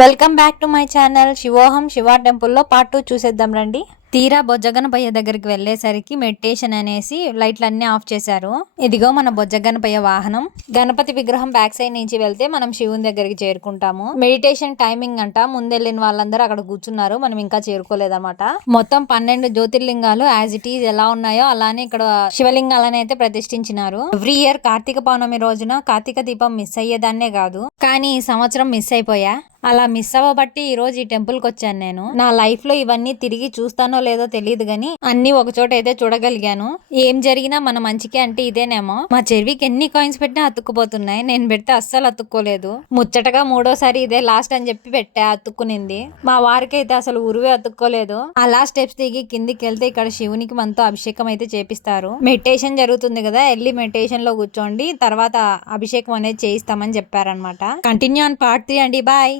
Welcome back to my channel శివోహం శివ టెంపుల్లో part 2 చూసేద్దాం రండి. తీరా బొజ్జగనపయ్య దగ్గరికి వెళ్లేసరికి మెడిటేషన్ అనేసి లైట్లన్నీ ఆఫ్ చేశారు. ఇదిగో మన బొజ్జగనపయ్య వాహనం. గణపతి విగ్రహం బ్యాక్ సైడ్ నుంచి వెళ్తే మనం శివుని దగ్గరికి చేరుకుంటాము. మెడిటేషన్ టైమింగ్ అంట. ముందెళ్ళిన వాళ్ళందరూ అక్కడ కూర్చున్నారు, మనం ఇంకా చేరుకోలేదన్నమాట. మొత్తం 12 జ్యోతిర్లింగాలు యాజ్ ఇట్ ఈజ్ ఎలా ఉన్నాయో అలానే ఇక్కడ శివలింగాలని అయితే ప్రతిష్ఠించినారు. ఎవ్రీ ఇయర్ కార్తీక పౌర్ణమి రోజున కార్తీక దీపం మిస్ అయ్యేదాన్నే కాదు, కానీ ఈ సంవత్సరం మిస్ అయిపోయా. అలా మిస్ అవ్వబట్టి ఈ రోజు ఈ టెంపుల్ కి వచ్చాను. నేను నా లైఫ్ లో ఇవన్నీ తిరిగి చూస్తానో లేదో తెలియదు గానీ అన్ని ఒక చోట అయితే చూడగలిగాను. ఏం జరిగినా మన మంచికే అంటే ఇదేనేమో. మా చెర్వికి ఎన్ని కాయిన్స్ పెట్టినా అతుక్కుపోతున్నాయి, నేను పెడితే అస్సలు అతుక్కోలేదు. ముచ్చటగా మూడోసారి ఇదే లాస్ట్ అని చెప్పి పెట్టా, అతుక్కునింది. మా వారికి అయితే అసలు ఉరువే అతుక్కోలేదు. అలా స్టెప్స్ దిగి కిందికి వెళ్తే ఇక్కడ శివునికి మనతో అభిషేకం అయితే చేపిస్తారు. మెడిటేషన్ జరుగుతుంది కదా, వెళ్ళి మెడిటేషన్ లో కూర్చోండి, తర్వాత అభిషేకం అనేది చేయిస్తామని చెప్పారనమాట. కంటిన్యూ ఆన్ పార్ట్ 3 అండి. బాయ్.